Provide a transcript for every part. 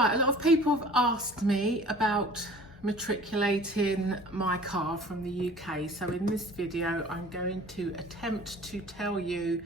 Right, a lot of people have asked me about matriculating my car from the UK. So in this video, I'm going to attempt to tell you,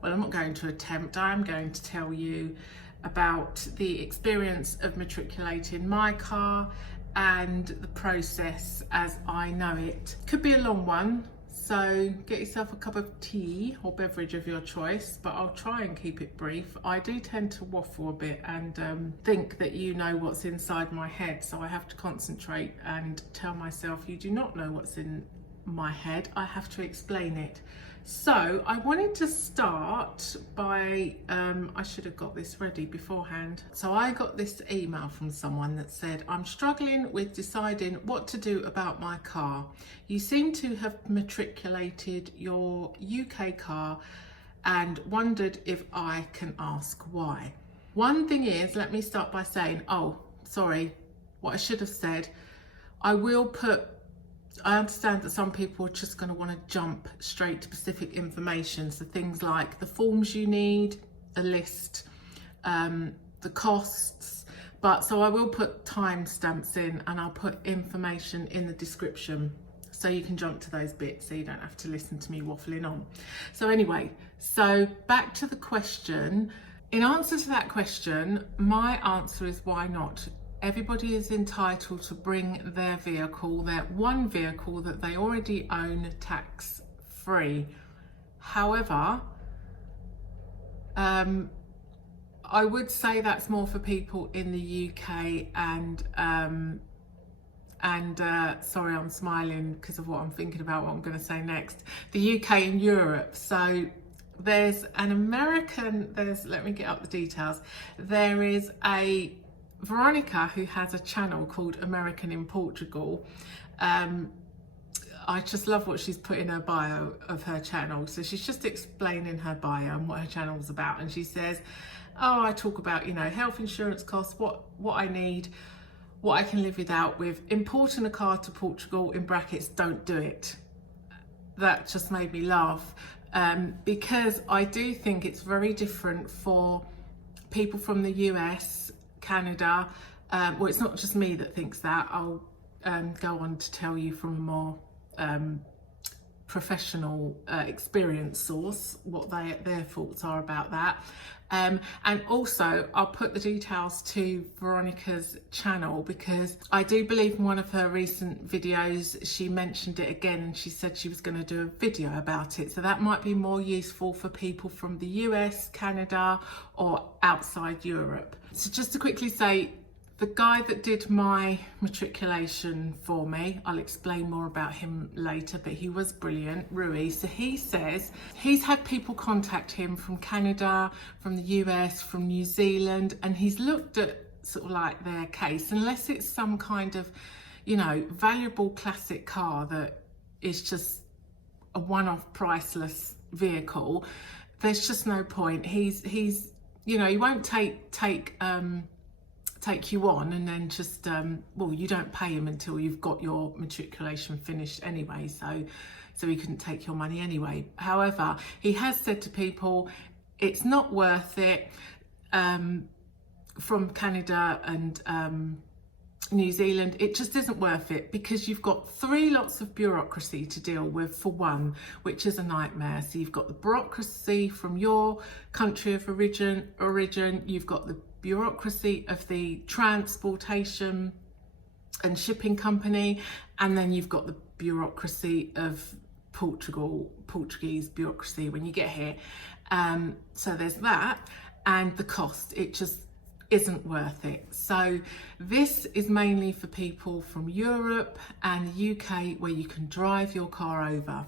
well, I'm not going to attempt, I am going to tell you about the experience of matriculating my car and the process as I know it. Could be a long one, so get yourself a cup of tea or beverage of your choice, but I'll try and keep it brief. I do tend to waffle a bit and think that you know what's inside my head, so I have to concentrate and tell myself you do not know what's in my head. I have to explain it. So I wanted to start by, I should have got this ready beforehand. So I got this email from someone that said, I'm struggling with deciding what to do about my car. You seem to have matriculated your UK car and wondered if I can ask why. One thing is, let me start by saying, oh, sorry, what I should have said, I understand that some people are just going to want to jump straight to specific information. So things like the forms you need, a list, the costs. So I will put timestamps in and I'll put information in the description so you can jump to those bits so you don't have to listen to me waffling on. So anyway, so back to the question. In answer to that question, my answer is why not? Everybody is entitled to bring their vehicle, their one vehicle that they already own, tax free. However, I would say that's more for people in the UK sorry, I'm smiling because of what I'm thinking about, what I'm going to say next. The UK and Europe. So there's an American, let me get up the details. There is a Veronica who has a channel called American in Portugal. I just love what she's put in her bio of her channel. So she's just explaining her bio and what her channel's about. And she says, oh, I talk about, health insurance costs, what I need, what I can live without with importing a car to Portugal, in brackets, don't do it. That just made me laugh because I do think it's very different for people from the US, Canada. Well, it's not just me that thinks that. I'll go on to tell you from a more professional experience source what their thoughts are about that. And also I'll put the details to Veronica's channel because I do believe in one of her recent videos she mentioned it again and she said she was going to do a video about it, so that might be more useful for people from the US, Canada or outside Europe. So just to quickly say, the guy that did my matriculation for me, I'll explain more about him later, but he was brilliant, Rui. So he says he's had people contact him from Canada, from the US, from New Zealand, and he's looked at sort of like their case, unless it's some kind of, valuable classic car that is just a one-off priceless vehicle, there's just no point. He's he won't take you on and then just you don't pay him until you've got your matriculation finished anyway, so he couldn't take your money anyway. However, he has said to people it's not worth it from Canada and New Zealand. It just isn't worth it because you've got 3 lots of bureaucracy to deal with for one, which is a nightmare. So you've got the bureaucracy from your country of origin, you've got the bureaucracy of the transportation and shipping company, and then you've got the bureaucracy of Portuguese bureaucracy when you get here. So there's that, and the cost, it just isn't worth it. So this is mainly for people from Europe and the UK where you can drive your car over.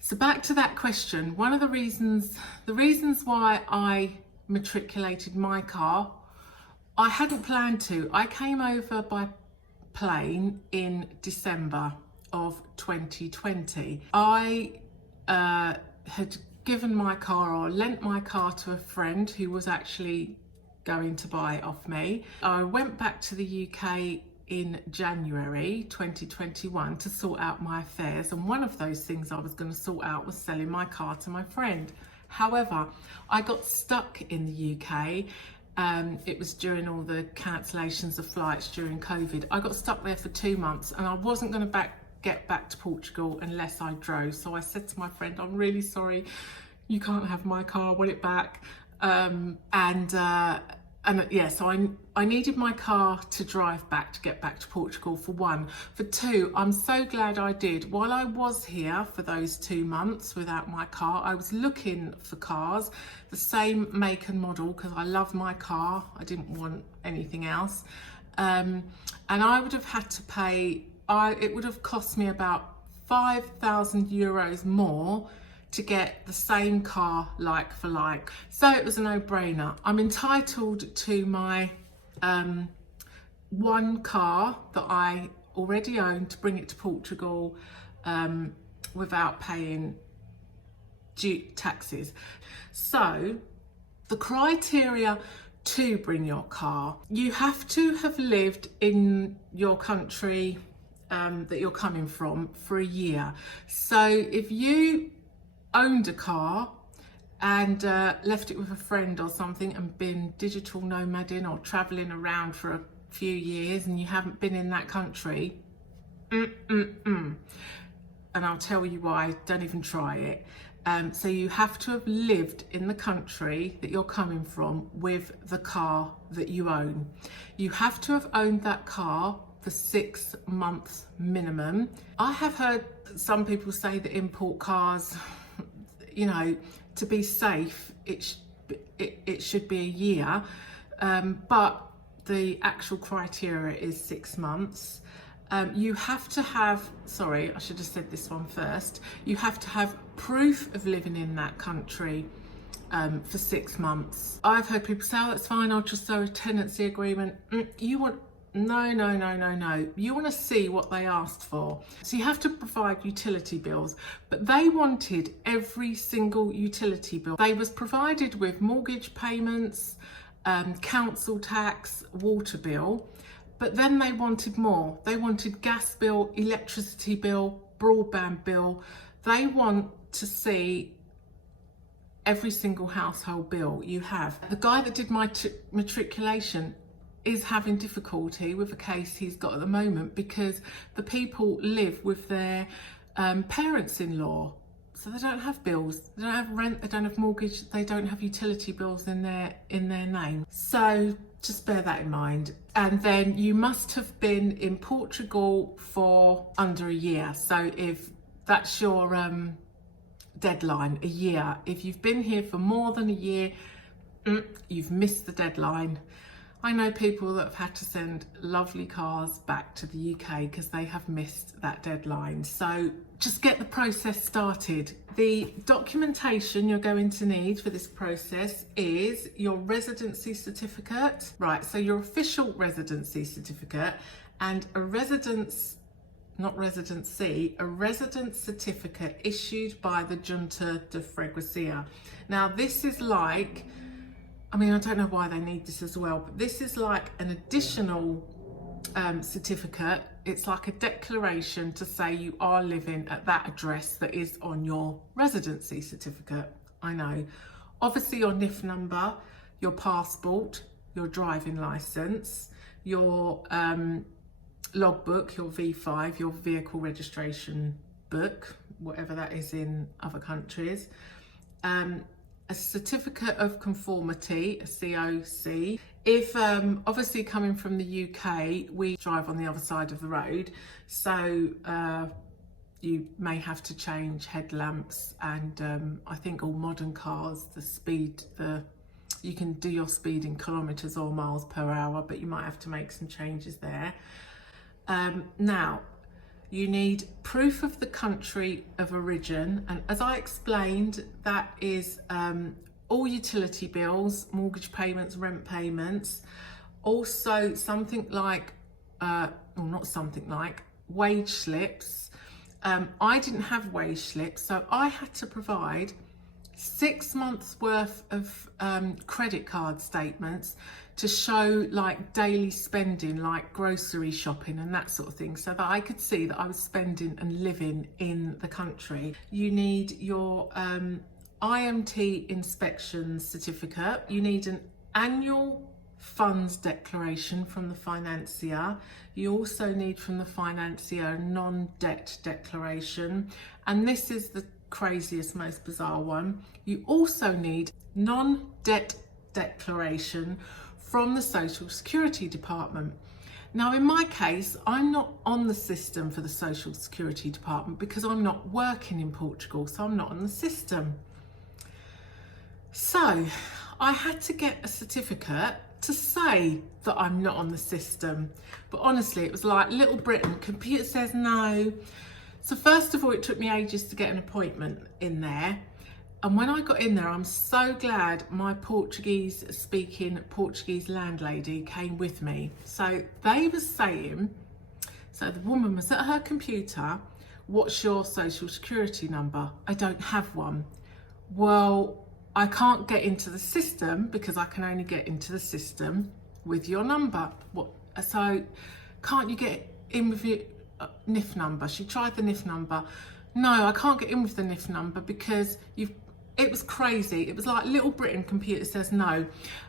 So back to that question, one of the reasons why I matriculated my car, I hadn't planned to. I came over by plane in December of 2020. I had given my car or lent my car to a friend who was actually going to buy it off me. I went back to the UK in January 2021 to sort out my affairs, and one of those things I was going to sort out was selling my car to my friend. However, I got stuck in the UK It was during all the cancellations of flights during COVID. I got stuck there for 2 months, and I wasn't going to get back to Portugal unless I drove. So I said to my friend, I'm really sorry, you can't have my car, I want it back. Yeah, so I needed my car to drive back to get back to Portugal, for one. For two, I'm so glad I did. While I was here for those 2 months without my car, I was looking for cars, the same make and model, because I love my car. I didn't want anything else. And I would have had to pay, it would have cost me about 5,000 euros more to get the same car like for like. So it was a no-brainer. I'm entitled to my one car that I already own to bring it to Portugal without paying taxes. So the criteria to bring your car, you have to have lived in your country that you're coming from for a year. So if you owned a car and left it with a friend or something and been digital nomading or traveling around for a few years and you haven't been in that country, and I'll tell you why, don't even try it. So you have to have lived in the country that you're coming from with the car that you own. You have to have owned that car for 6 months minimum. I have heard some people say that import cars, you know, to be safe, it should be a year, but the actual criteria is 6 months. You have to have, sorry, I should have said this one first. You have to have proof of living in that country for 6 months. I've heard people say, oh, that's fine, I'll just do a tenancy agreement. No. You want to see what they asked for. So you have to provide utility bills, but they wanted every single utility bill. They was provided with mortgage payments, council tax, water bill, but then they wanted more. They wanted gas bill, electricity bill, broadband bill. They want to see every single household bill you have. The guy that did my matriculation is having difficulty with a case he's got at the moment because the people live with their parents-in-law, so they don't have bills, they don't have rent, they don't have mortgage, they don't have utility bills in their name. So just bear that in mind. And then you must have been in Portugal for under a year. So if that's your deadline, a year. If you've been here for more than a year, you've missed the deadline. I know people that have had to send lovely cars back to the UK because they have missed that deadline. So just get the process started. The documentation you're going to need for this process is your residency certificate. Right, so your official residency certificate and a residence certificate issued by the Junta de Freguesia. Now this is like, I mean, I don't know why they need this as well, but this is like an additional certificate. It's like a declaration to say you are living at that address that is on your residency certificate. I know. Obviously your NIF number, your passport, your driving license, your logbook, your V5, your vehicle registration book, whatever that is in other countries. A certificate of conformity, a COC. If obviously coming from the UK, we drive on the other side of the road, so you may have to change headlamps, and I think all modern cars, you can do your speed in kilometres or miles per hour, but you might have to make some changes there. Now, you need proof of the country of origin, and as I explained, that is all utility bills, mortgage payments, rent payments, also something like, wage slips. I didn't have wage slips, so I had to provide 6 months worth of credit card statements to show like daily spending, like grocery shopping and that sort of thing, so that I could see that I was spending and living in the country. You need your IMT inspection certificate. You need an annual funds declaration from the financier. You also need from the financier a non-debt declaration, and this is the craziest, most bizarre one. You also need non-debt declaration from the Social Security Department. Now, in my case, I'm not on the system for the Social Security Department because I'm not working in Portugal, so I'm not on the system. So I had to get a certificate to say that I'm not on the system. But honestly, it was like Little Britain, computer says no. So first of all, it took me ages to get an appointment in there. And when I got in there, I'm so glad my Portuguese-speaking Portuguese landlady came with me. So they were saying, so the woman was at her computer, what's your social security number? I don't have one. Well, I can't get into the system because I can only get into the system with your number. What? So can't you get in with your NIF number? She tried the NIF number. No, I can't get in with the NIF number because it was crazy. It was like Little Britain, computer says no.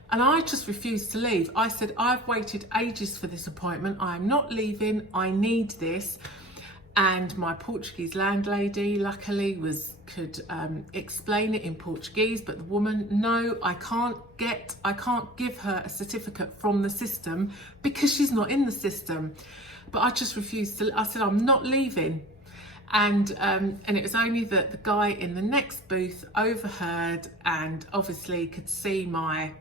And I just refused to leave. I said, I've waited ages for this appointment. I'm not leaving. I need this. And my Portuguese landlady, luckily, could explain it in Portuguese. But the woman, no, I can't give her a certificate from the system because she's not in the system. But I just refused to. I said, I'm not leaving. And it was only that the guy in the next booth overheard and obviously could see my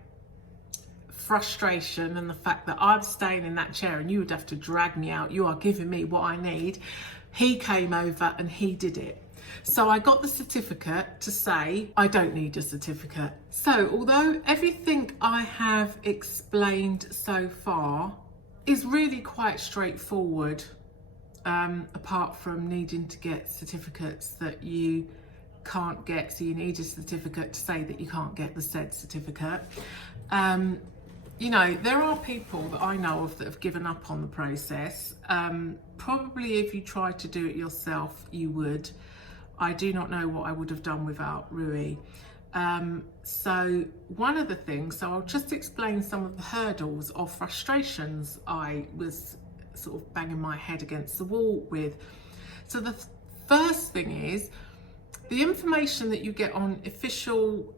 frustration and the fact that I'm staying in that chair and you would have to drag me out. You are giving me what I need. He came over and he did it. So I got the certificate to say I don't need a certificate. So although everything I have explained so far is really quite straightforward, apart from needing to get certificates that you can't get, so you need a certificate to say that you can't get the said certificate. You know, there are people that I know of that have given up on the process. Probably if you tried to do it yourself, you would. I do not know what I would have done without Rui. So one of the things, so I'll just explain some of the hurdles or frustrations I was sort of banging my head against the wall with. So the first thing is the information that you get on official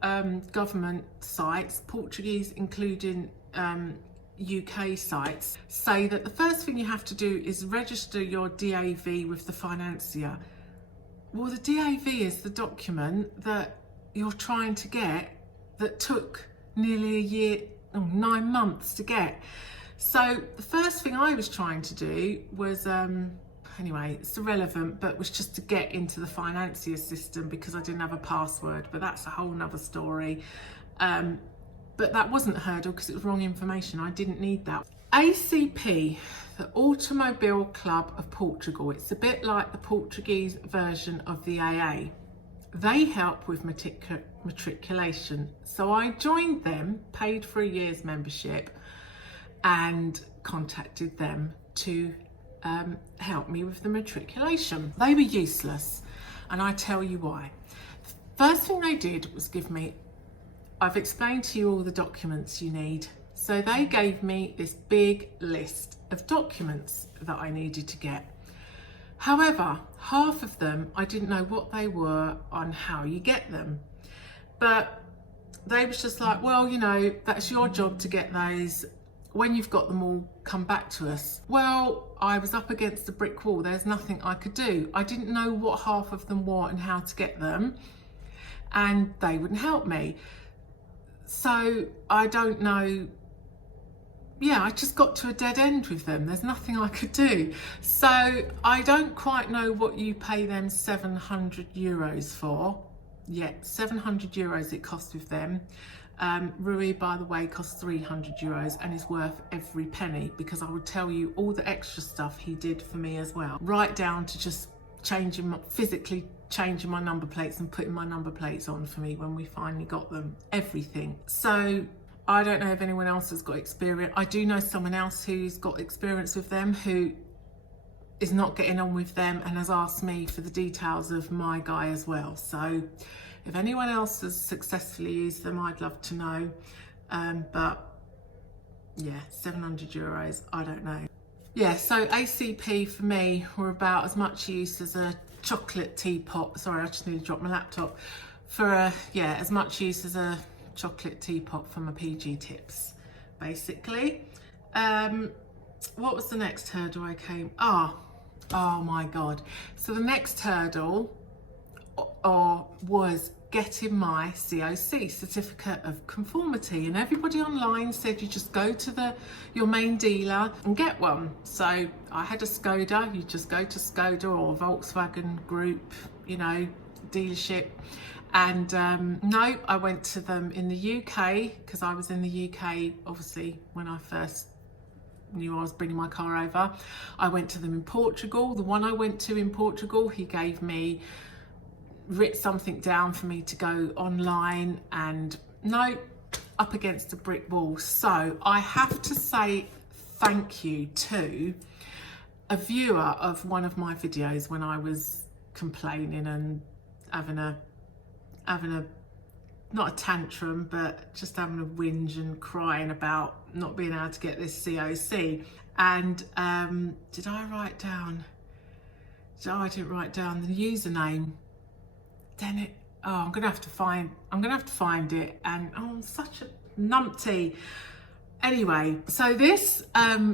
government sites, Portuguese including UK sites, say that the first thing you have to do is register your DAV with the financier. Well, the DAV is the document that you're trying to get that took nearly a year, 9 months to get. So the first thing I was trying to do was, anyway, it's irrelevant, but was just to get into the financier system because I didn't have a password, but that's a whole nother story. But that wasn't a hurdle because it was wrong information. I didn't need that. ACP, the Automobile Club of Portugal. It's a bit like the Portuguese version of the AA. They help with matriculation. So I joined them, paid for a year's membership, and contacted them to help me with the matriculation. They were useless, and I tell you why. First thing they did was give me, I've explained to you all the documents you need. So they gave me this big list of documents that I needed to get. However, half of them, I didn't know what they were on how you get them. But they was just like, well, you know, that's your job to get those. When you've got them all, come back to us. Well, I was up against a brick wall. There's nothing I could do. I didn't know what half of them were and how to get them, and they wouldn't help me. So I don't know. Yeah, I just got to a dead end with them. There's nothing I could do. So I don't quite know what you pay them 700 euros for. Yeah, 700 euros it costs with them. Rui, by the way, costs 300 euros and is worth every penny, because I would tell you all the extra stuff he did for me as well. Right down to just physically changing my number plates and putting my number plates on for me when we finally got them. Everything. So I don't know if anyone else has got experience. I do know someone else who's got experience with them who is not getting on with them and has asked me for the details of my guy as well. So if anyone else has successfully used them, I'd love to know. but yeah, €700, I don't know. Yeah, so ACP for me were about as much use as a chocolate teapot. Sorry, I just nearly dropped my laptop. For yeah, as much use as a chocolate teapot for my PG tips, basically. What was the next hurdle I came? Oh my God. So the next hurdle was getting my COC, Certificate of Conformity, and everybody online said you just go to your main dealer and get one. So I had a Skoda. You just go to Skoda or Volkswagen Group, you know, dealership. And no, I went to them in the UK, because I was in the UK obviously when I first knew I was bringing my car over. I went to them in Portugal. The one I went to in Portugal, he gave me, writ something down for me to go online, and no, up against a brick wall. So I have to say thank you to a viewer of one of my videos when I was complaining and having a not a tantrum, but just having a whinge and crying about not being able to get this COC. And did I write down? Oh, I didn't write down the username. Damn it. Oh, I'm gonna have to find it. And oh, I'm such a numpty. Anyway, so this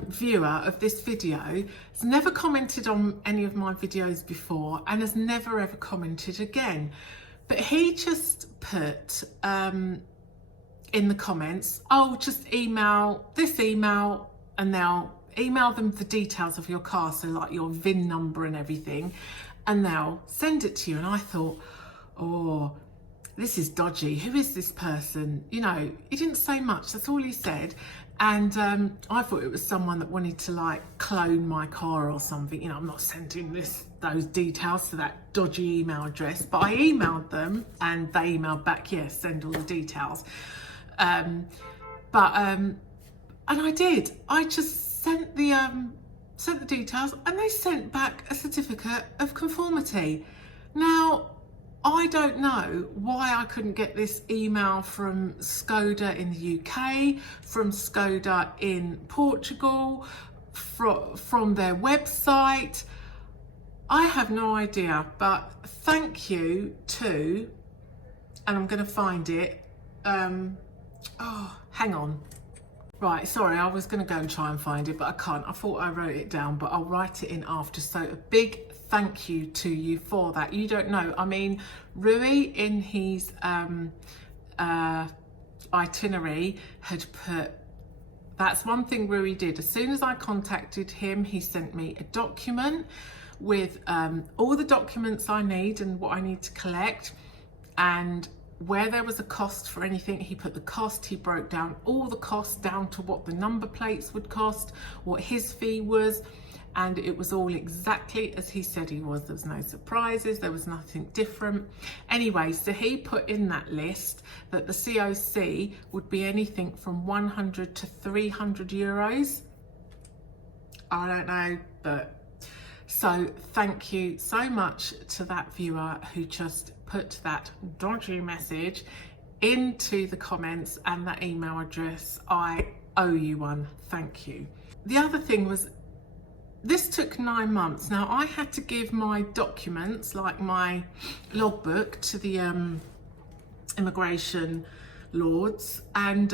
viewer of this video has never commented on any of my videos before and has never ever commented again. But he just put in the comments, oh, just email this email and they'll email them the details of your car, so like your VIN number and everything, and they'll send it to you. And I thought, oh, this is dodgy. Who is this person? You know, he didn't say much. That's all he said. And I thought it was someone that wanted to like clone my car or something. You know, I'm not sending those details to that dodgy email address. But I emailed them and they emailed back, yes, send all the details. And I did. I just sent the details and they sent back a certificate of conformity. Now, I don't know why I couldn't get this email from Skoda in the UK, from Skoda in Portugal, from their website. I have no idea, but thank you to, and I'm going to find it. Oh, hang on. Right, sorry, I was going to go and try and find it, but I can't. I thought I wrote it down, but I'll write it in after. So a big thank you to you for that. You don't know. I mean, Rui in his itinerary had put, that's one thing Rui did. As soon as I contacted him, he sent me a document with all the documents I need and what I need to collect, and where there was a cost for anything, he put the cost. He broke down all the costs down to what the number plates would cost, what his fee was, and it was all exactly as he said he was. There was no surprises, there was nothing different. Anyway, so he put in that list that the COC would be anything from 100 to 300 euros. I don't know, but so thank you so much to that viewer who just put that dodgy message into the comments and that email address. I owe you one. Thank you. The other thing was, this took 9 months. Now I had to give my documents, like my logbook, to the immigration lords, and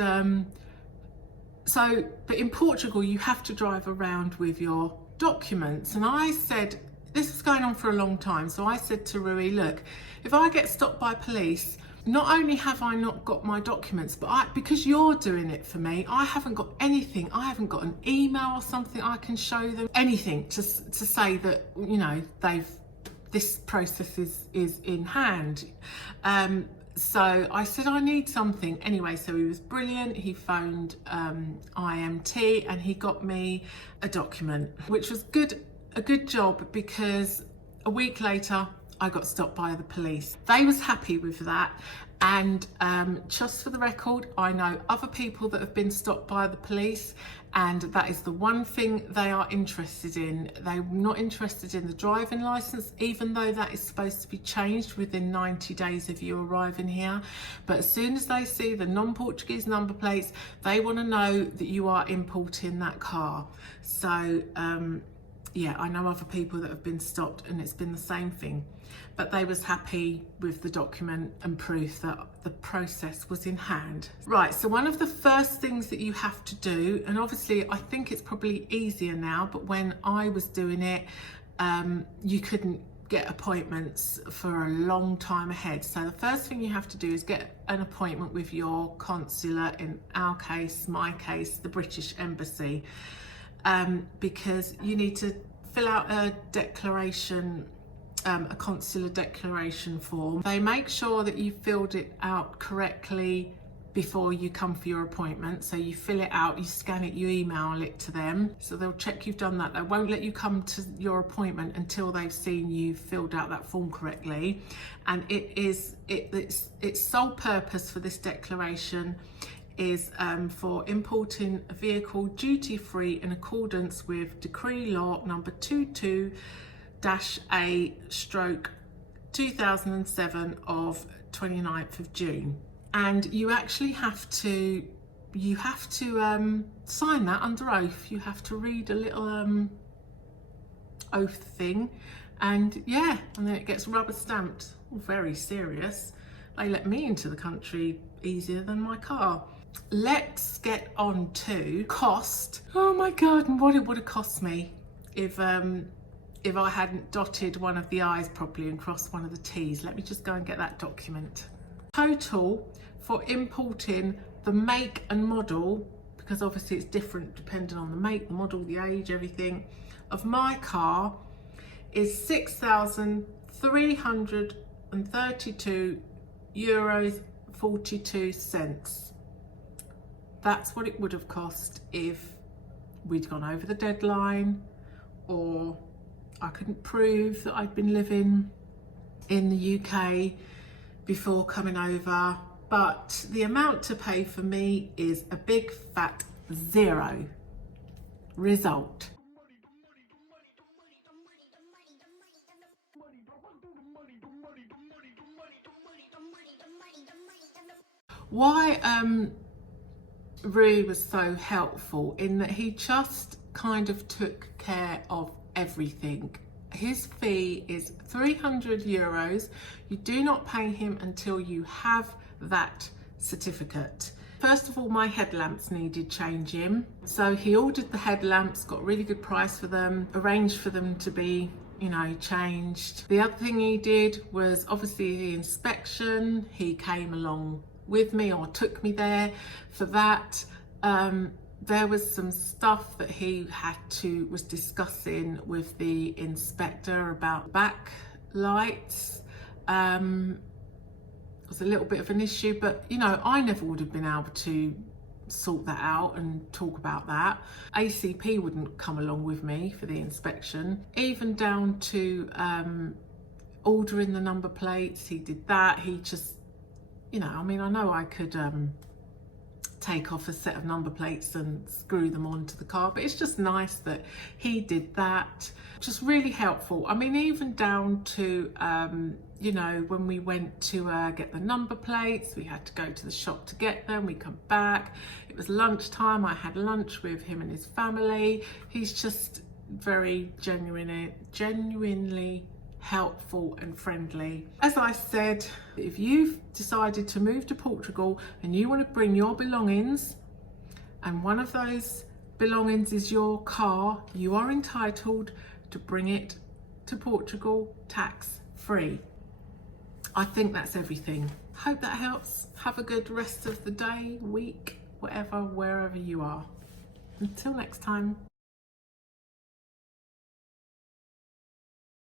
but in Portugal you have to drive around with your documents. And I said, this was going on for a long time, so I said to Rui, look, if I get stopped by police, not only have I not got my documents, but because you're doing it for me, I haven't got anything. I haven't got an email or something I can show them, anything to say that, you know, this process is in hand. So I said, I need something. Anyway, so he was brilliant. He phoned IMT and he got me a document, which was a good job, because a week later I got stopped by the police. They was happy with that, And just for the record, I know other people that have been stopped by the police, and that is the one thing they are interested in. They're not interested in the driving licence, even though that is supposed to be changed within 90 days of you arriving here. But as soon as they see the non-Portuguese number plates, they want to know that you are importing that car. So yeah, I know other people that have been stopped and it's been the same thing, but they was happy with the document and proof that the process was in hand. Right, so one of the first things that you have to do, and obviously I think it's probably easier now, but when I was doing it, you couldn't get appointments for a long time ahead. So the first thing you have to do is get an appointment with your consulate, in our case, my case, the British Embassy. Because you need to fill out a declaration, a consular declaration form. They make sure that you filled it out correctly before you come for your appointment. So you fill it out, you scan it, you email it to them. So they'll check you've done that. They won't let you come to your appointment until they've seen you filled out that form correctly. And its sole purpose for this declaration is for importing a vehicle duty-free in accordance with Decree Law number 22-A/2007 of 29th of June. And you actually have to sign that under oath. You have to read a little oath thing, and yeah, and then it gets rubber stamped. Very serious. They let me into the country easier than my car. Let's get on to cost. Oh my God, and what it would have cost me if I hadn't dotted one of the I's properly and crossed one of the T's. Let me just go and get that document. Total for importing the make and model, because obviously it's different depending on the make, the model, the age, everything, of my car is €6,332.42. That's what it would have cost if we'd gone over the deadline, or I couldn't prove that I'd been living in the UK before coming over. But the amount to pay for me is a big fat zero. Result. Why Rui was so helpful in that he just kind of took care of everything. His fee is €300. You do not pay him until you have that certificate. First of all, my headlamps needed changing. So he ordered the headlamps, got a really good price for them, arranged for them to be, you know, changed. The other thing he did was obviously the inspection. He came along with me, or took me there for that. There was some stuff that he was discussing with the inspector about backlights. It was a little bit of an issue, but you know, I never would have been able to sort that out and talk about that. ACP wouldn't come along with me for the inspection, even down to ordering the number plates. He did that. He just, you know, I mean, I know I could take off a set of number plates and screw them onto the car, but it's just nice that he did that. Just really helpful. I mean, even down to you know, when we went to get the number plates, we had to go to the shop to get them. We come back, it was lunchtime. I had lunch with him and his family. He's just very genuinely helpful and friendly. As I said, if you've decided to move to Portugal and you want to bring your belongings, and one of those belongings is your car, you are entitled to bring it to Portugal tax free. I think that's everything. Hope that helps. Have a good rest of the day, week, whatever, wherever you are. Until next time.